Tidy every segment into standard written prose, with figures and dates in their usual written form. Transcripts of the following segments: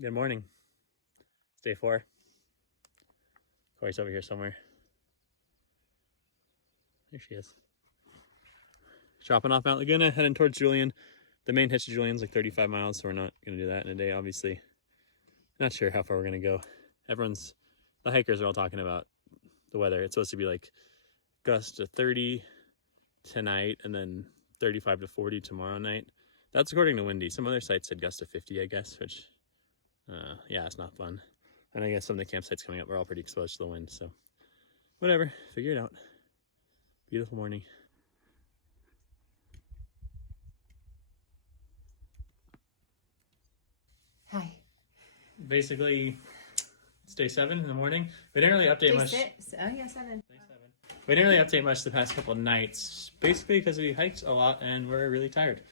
Good morning. It's day 4. Cory's over here somewhere. There she is. Dropping off Mount Laguna, heading towards Julian. The main hitch to Julian's like 35 miles, so we're not going to do that in a day, obviously. Not sure how far we're going to go. The hikers are all talking about the weather. It's supposed to be like gusts to 30 tonight and then 35 to 40 tomorrow night. That's according to Windy. Some other sites said gusts to 50, I guess, which, yeah, it's not fun. And I guess some of the campsites coming up are all pretty exposed to the wind, so whatever, figure it out. Beautiful morning. Hi. Basically, it's day 7 in the morning. We didn't really update much. Day 6. Oh yeah, 7. We didn't really update much the past couple of nights, basically because we hiked a lot and we're really tired.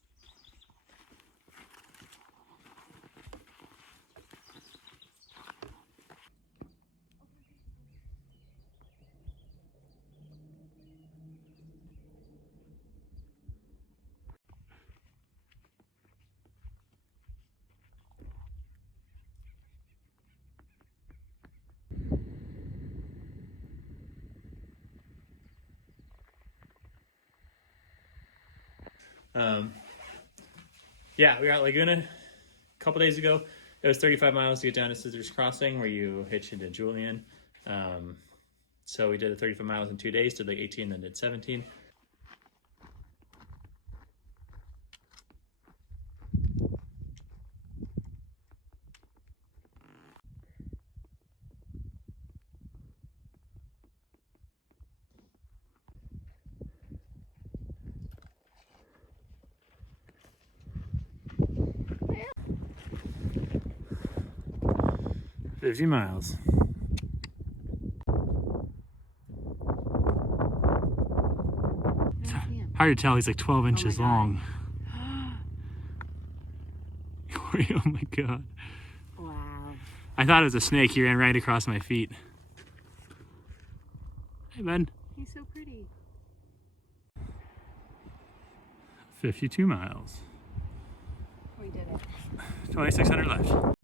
Yeah, we were at Laguna a couple days ago. It was 35 miles to get down to Scissors Crossing where you hitch into Julian. So we did the 35 miles in 2 days, did like 18, then did 17. $50 miles. Hard to tell, he's like 12 inches long. Oh my god. Wow. I thought it was a snake. He ran right across my feet. Hey, bud. He's so pretty. 52 miles. We did it. 2,600 left.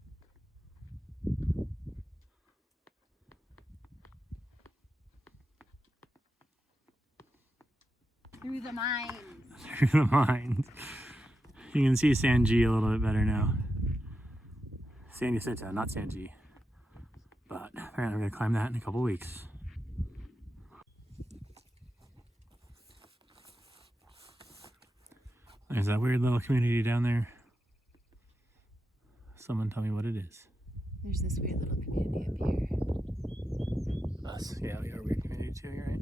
Through the mines. Through the mines. You can see San G a little bit better now. San Jacinto, not San G. But apparently we're going to climb that in a couple weeks. There's that weird little community down there. Someone tell me what it is. There's this weird little community up here. Us, yeah, we are a weird community too, you're right.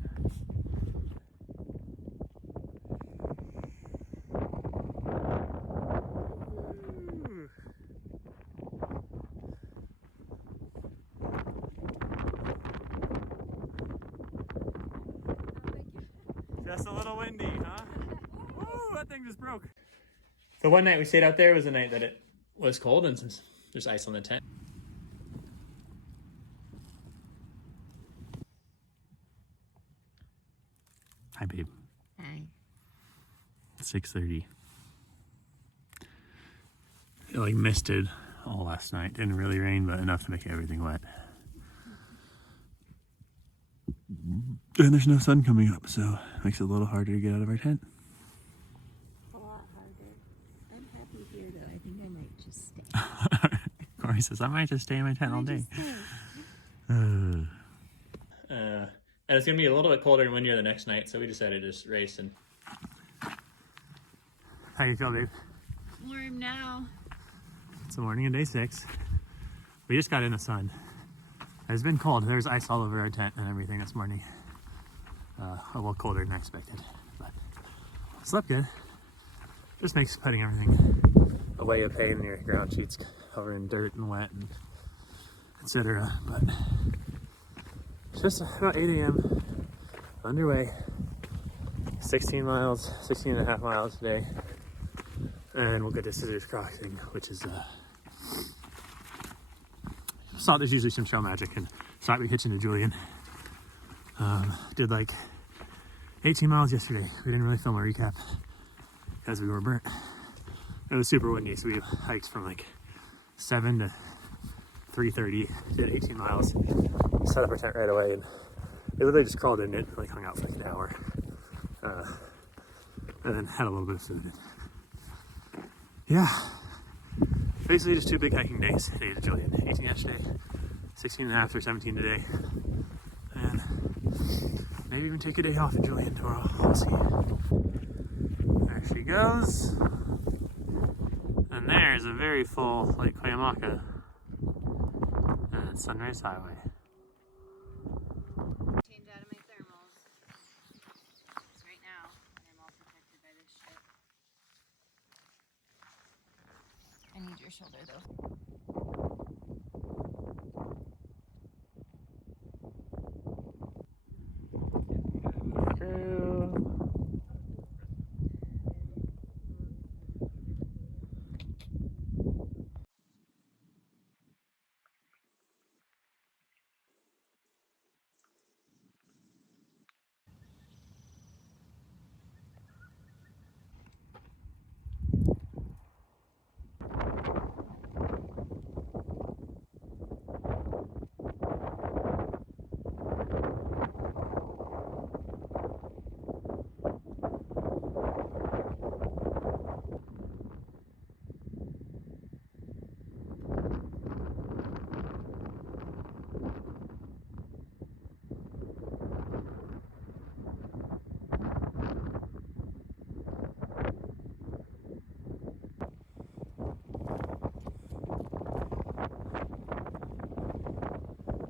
Just a little windy, huh? Woo, that thing just broke. The one night we stayed out there was the night that it was cold and there's ice on the tent. Hi, babe. Hi. 6:30. It like misted all last night. Didn't really rain, but enough to make everything wet. And there's no sun coming up, so it makes it a little harder to get out of our tent. A lot harder. I'm happy here though. I think I might just stay. Cory says, I might just stay in my tent all day. And it's going to be a little bit colder and windier the next night, so we decided to just race. And how you feel, babe? Warm now. It's the morning of day 6. We just got in the sun. It's been cold. There's ice all over our tent and everything this morning. A little colder than I expected, but slept good. Just makes putting everything away a pain. Your ground sheets covered in dirt and wet and etc. But it's just about 8 a.m. underway. 16 and a half miles today, and we'll get to Scissors Crossing, which is saw there's usually some trail magic, and saw we hitched into Julian. Did like 18 miles yesterday. We didn't really film a recap because we were burnt. It was super windy, so we hiked from like 7 to 3:30, did 18 miles, set up our tent right away, and we literally just crawled in it, like hung out for like an hour, and then had a little bit of food. Yeah, basically just 2 big hiking days today to Julian. 18 yesterday, 16 and a half or 17 today, and maybe even take a day off at Julian tomorrow. We'll see. There she goes. And there's a very full Lake Cuyamaca and Sunrise Highway. Change out of my thermals. Because right now, I'm all protected by this shit. I need your shoulder though.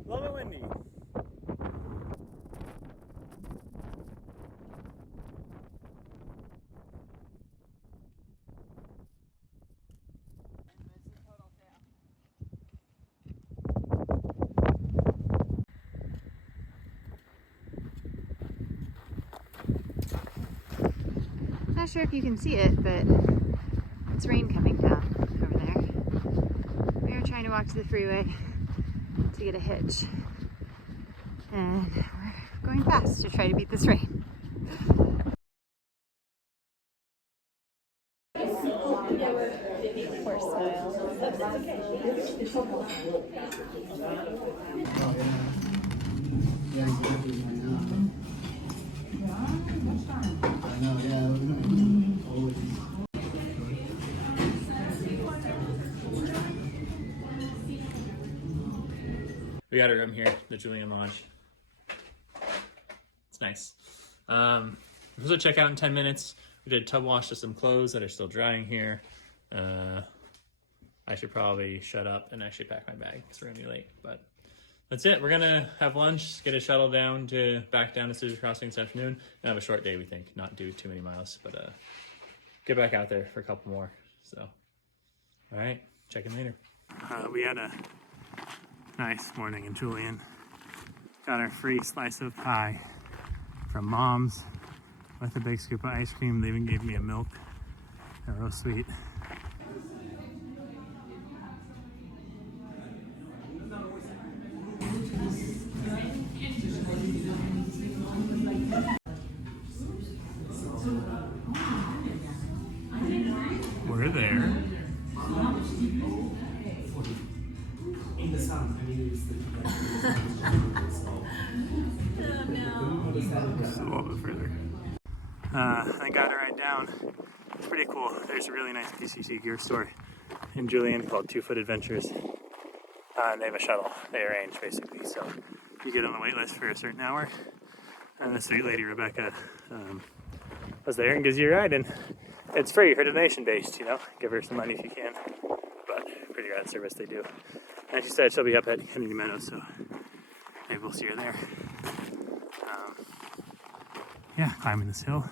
A little bit windy. Not sure if you can see it, but it's rain coming down over there. We were trying to walk to the freeway to get a hitch, and we're going fast to try to beat this rain. Poor We got a room here, the Julian Lodge. It's nice. We're supposed to check out in 10 minutes. We did tub wash to some clothes that are still drying here. I should probably shut up and actually pack my bag because we're gonna be late, but that's it. We're gonna have lunch, get a shuttle down back down to Scissors Crossing this afternoon, and have a short day, we think. Not do too many miles, but get back out there for a couple more. So, all right, check in later. We had a nice morning in Julian. Got our free slice of pie from Mom's with a big scoop of ice cream. They even gave me a milk. They're real sweet. We're there. Just a little bit further. I got to ride down. It's pretty cool. There's a really nice PCT gear store in Julian called 2 Foot Adventures. And they have a shuttle they arrange basically. So you get on the wait list for a certain hour. And the sweet lady, Rebecca, was there and gives you a ride. And it's free, her donation based, you know. Give her some money if you can. But pretty rad service they do. And she said she'll be up at Kennedy Meadows, so maybe we'll see her there. Yeah, climbing this hill.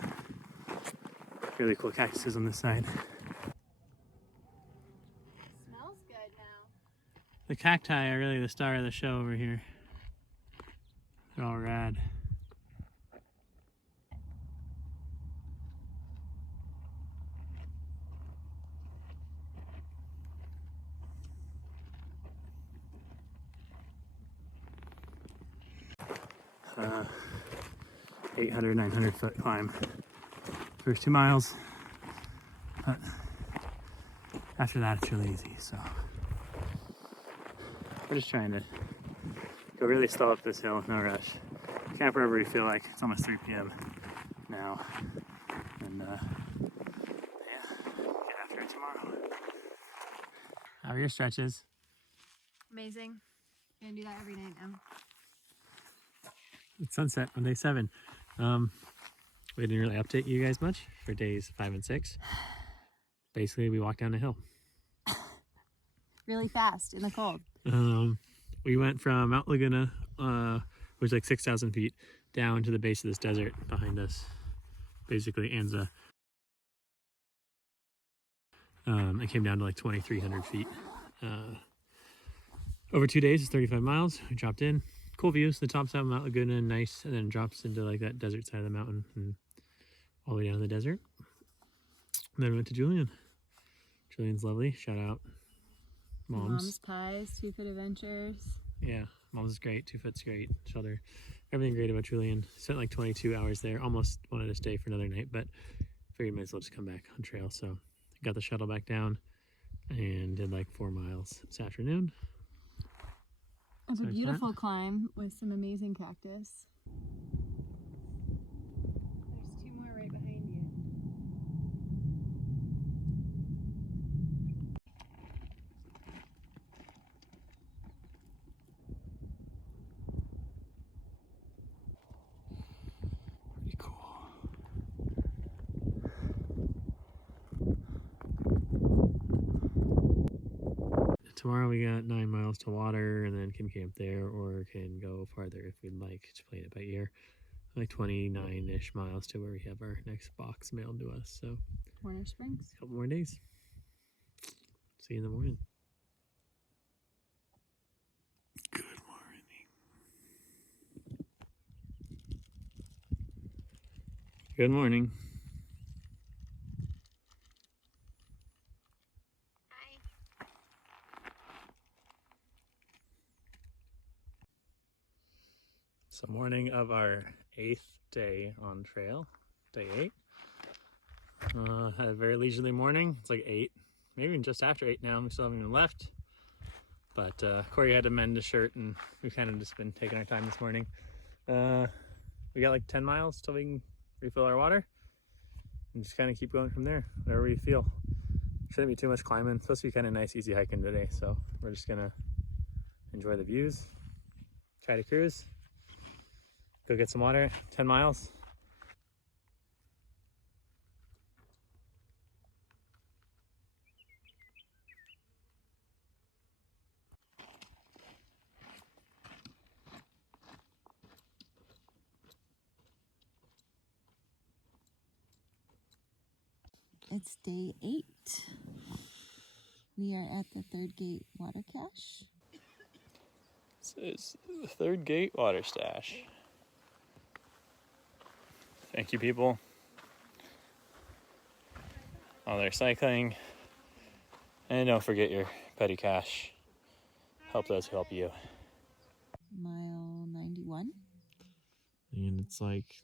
Really cool cactuses on this side. Smells good now. The cacti are really the star of the show over here. They're all rad. Uh, 800, 900 foot climb. First 2 miles, but after that it's really easy, so We're just trying to go really slow up this hill, no rush. Camp wherever we feel like. It's almost 3 p.m. now. And yeah, get after it tomorrow. How are your stretches? Amazing. Gonna do that every night now. It's sunset on day 7. We didn't really update you guys much for days 5 and 6. Basically, we walked down a hill. Really fast in the cold. We went from Mount Laguna, which is like 6,000 feet, down to the base of this desert behind us, basically Anza. It came down to like 2,300 feet. Over 2 days, it's 35 miles. We dropped in. Cool views. The top's out of Mount Laguna, nice, and then it drops into like that desert side of the mountain and all the way down to the desert. And then we went to Julian. Julian's lovely. Shout out. Mom's Pies, 2 Foot Adventures. Yeah, Mom's is great. 2 Foot's great. Shelter. Everything great about Julian. Spent like 22 hours there. Almost wanted to stay for another night, but figured might as well just come back on trail. So got the shuttle back down and did like 4 miles this afternoon. It was a beautiful climb with some amazing cactus. There's 2 more right behind you. Pretty cool. Tomorrow we got 9 miles to water and then can camp there or can go farther if we'd like, just playing it by ear. Like 29-ish miles to where we have our next box mailed to us. So Warner Springs. a couple more days. See you in the morning. Good morning. Good morning. So morning of our 8th day on trail, day 8. Had a very leisurely morning. It's like 8, maybe even just after 8 now. We still haven't even left. But Cory had to mend a shirt and we've kind of just been taking our time this morning. We got like 10 miles till we can refill our water and just kind of keep going from there, whatever we feel. Shouldn't be too much climbing. It's supposed to be kind of nice, easy hiking today. So we're just gonna enjoy the views, try to cruise. Go get some water, 10 miles. It's day 8. We are at the 3rd gate water cache. This is the 3rd gate water stash. Thank you, people. While they're cycling. And don't forget your petty cash. Help those who help you. Mile 91. And it's like,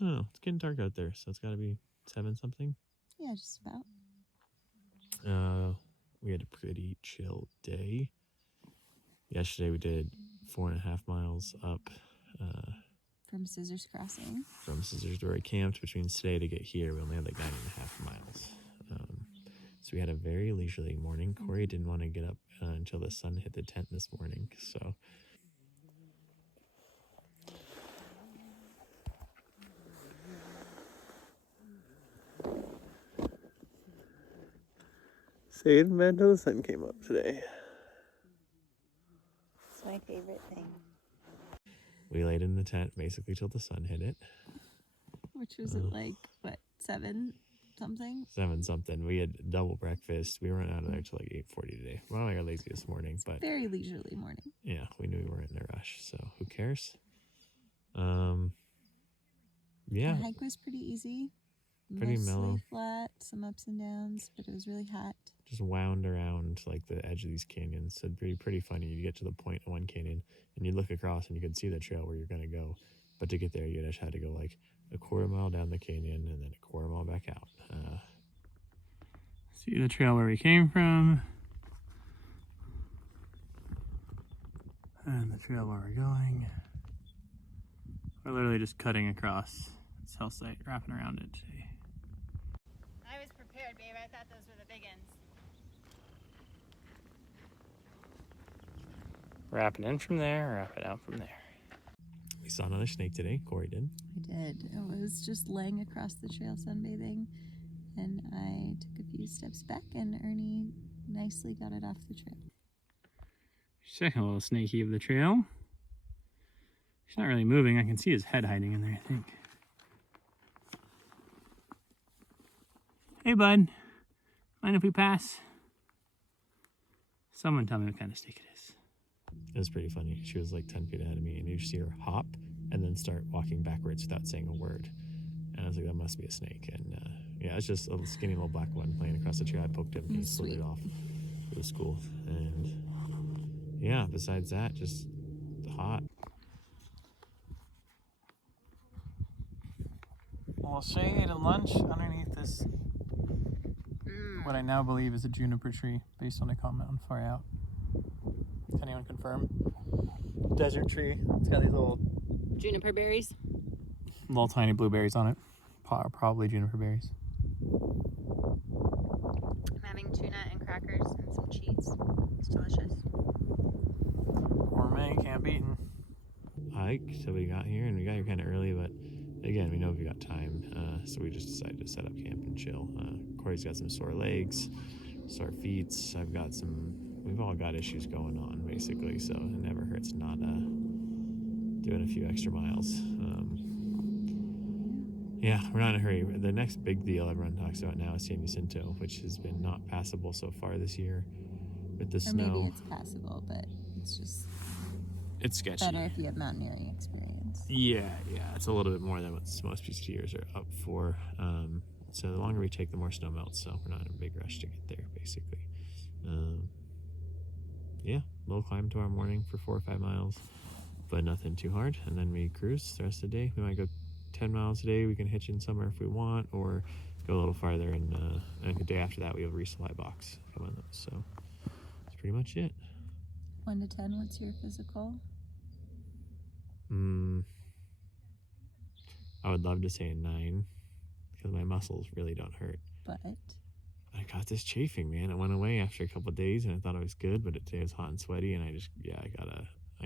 oh, it's getting dark out there, so it's gotta be 7 something. Yeah, just about. We had a pretty chill day. Yesterday we did 4.5 miles up From Scissors Crossing. from Scissors where we camped, which means today to get here we only had like 9.5 miles. So we had a very leisurely morning. Cory didn't want to get up until the sun hit the tent this morning, so stayed in bed till the sun came up today. It's my favorite thing. We laid in the tent basically till the sun hit it. Which was at like, what, 7 something? 7 something. We had double breakfast. We weren't out of there till like 8:40 today. Well, I got lazy this morning, but Very leisurely morning. yeah, we knew we weren't in a rush, so who cares? Yeah, The hike was pretty easy. Pretty Mostly mellow. flat, some ups and downs, but it was really hot. just wound around like the edge of these canyons. So it'd be pretty funny. You get to the point of one canyon and you look across and you can see the trail where you're going to go. But to get there, you just had to go like a 1/4 mile down the canyon and then a 1/4 mile back out. See the trail where we came from. And the trail where we're going. We're literally just cutting across this hill site, wrapping around it today. I was prepared, babe. I thought those were the big ends. Wrap it in from there, wrap it out from there. We saw another snake today, Cory did. I did. I was just laying across the trail sunbathing, and I took a few steps back, and Ernie nicely got it off the trail. Second little snaky of the trail. He's not really moving. I can see his head hiding in there, I think. Hey, bud. Mind if we pass? Someone tell me what kind of snake it is. It was pretty funny. She was like 10 feet ahead of me, and you see her hop and then start walking backwards without saying a word. And I was like, that must be a snake. And yeah, it's just a skinny little black one laying across the trail. I poked him and he slithered off. It was cool. And yeah, besides that, just hot. Well, Shay ate a lunch underneath this, what I now believe is a juniper tree, based on a comment on Far Out. Can anyone confirm? Desert tree. It's got these little Juniper tiny blueberries on it. Probably juniper berries. I'm having tuna and crackers and some cheese. It's delicious. Gourmet, can't beat 'em. Hike, so we got here, and we got here kind of early, but again, we know we got time, so we just decided to set up camp and chill. Cory's got some sore legs, sore feet. I've got we've all got issues going on, basically, so it never hurts not doing a few extra miles. Yeah, we're not in a hurry. The next big deal everyone talks about now is San Jacinto, which has been not passable so far this year with the snow. Maybe it's passable, but it's just it's sketchy. better if you have mountaineering experience. Yeah, it's a little bit more than what most PCTers are up for. So the longer we take, the more snow melts, so we're not in a big rush to get there, basically. Yeah, we'll climb tomorrow morning for 4 or 5 miles, but nothing too hard, and then we cruise the rest of the day. We might go 10 miles a day. We can hitch in somewhere if we want, or go a little farther, and the day after that we have a resupply box come on those. So that's pretty much it. 1 to 10, what's your physical? I would love to say a 9, because my muscles really don't hurt. But I got this chafing, man. It went away after a couple of days, and I thought it was good, but today was hot and sweaty, and I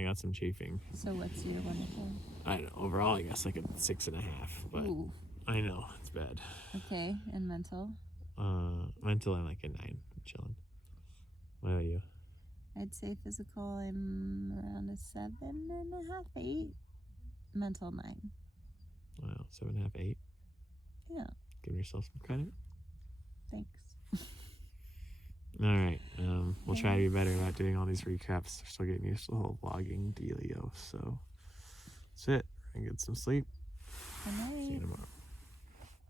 got some chafing. So what's your 1 to 10? I don't know, overall, I guess like a 6.5, but Ooh. I know it's bad. Okay, and mental? Mental, I'm like a 9. I'm chilling. What about you? I'd say physical, I'm around a 7.5, 8. Mental 9. Wow, 7.5, 8. Yeah. Give yourself some credit. Thanks. All right, we'll try to be better about doing all these recaps. We're still getting used to the whole vlogging dealio, so that's it. And get some sleep. Good night. See you tomorrow.